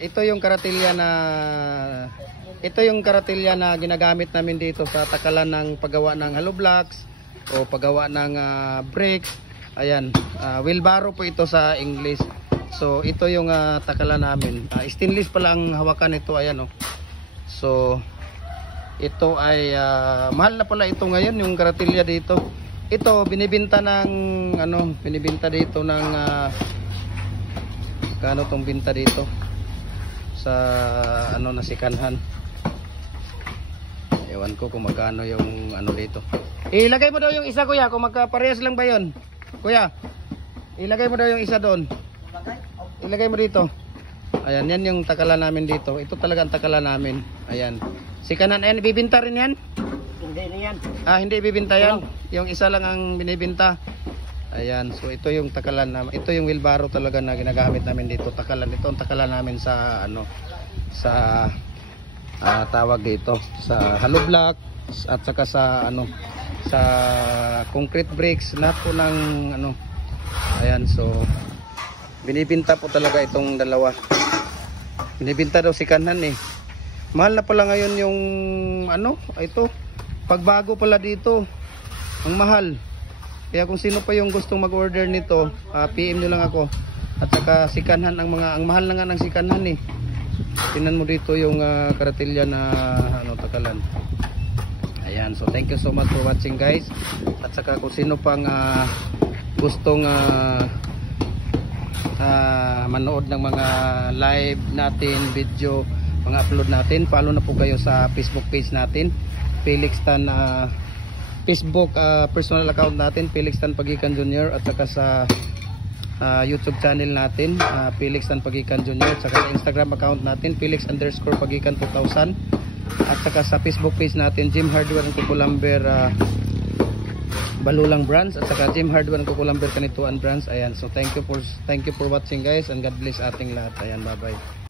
Ito yung karatilya na ginagamit namin dito sa takalan ng paggawa ng hollow blocks o paggawa ng bricks. Ayan, wheelbarrow po ito sa English. So ito yung takalan namin. Stainless pala ang hawakan nito, ayan oh. So ito ay mahal na pala ito ngayon, yung karatilya dito. Ito binibenta ng binibenta dito ng kano tong binta dito sa na sikanhan. Ewan ko kung magkano yung dito. Ilagay mo daw yung isa, kuya, kung magkaparehas lang ba yon, kuya. Ilagay mo daw yung isa doon. Ilagay mo dito. Ayan, yan yung takalan namin dito. Ito talaga ang takalan namin. Ayan. Sikanhan, ayan, ibibinta rin yan? Hindi na yan. Hindi ibibinta yan. Yung isa lang ang binibinta. Ayan, so ito yung takalan namin. Ito yung wheelbarrow talaga na ginagamit namin dito. Takalan, ito ang takalan namin sa sa tawag dito, sa hollow block at saka sa sa concrete bricks, lahat po ng ayan, so binibinta po talaga itong dalawa. Binibinta daw sikanhan eh. Mahal na pala ngayon yung ito. Pagbago pala dito, ang mahal. Kaya kung sino pa yung gustong mag-order nito, PM nyo lang ako. At saka sikanhan ang mahal na nga ng sikanhan eh. Tingnan mo dito yung karatilya na takalan. Ayan, so thank you so much for watching, guys. At saka kung sino pang gustong manood ng mga live natin, video, mga upload natin, follow na po kayo sa Facebook page natin, Felix Tan, Facebook personal account natin, Felix Tan Pagikan Jr. At saka sa YouTube channel natin, Felix Tan Pagikan Jr. At saka sa Instagram account natin, Felix_Pagikan 2000. At saka sa Facebook page natin, Jim Hardware and Kukulamber Balulang Brands. At saka Jim Hardware and Kukulamber Kanituan Brands. Ayan, so thank you for watching, guys, and God bless ating lahat. Ayan, bye bye.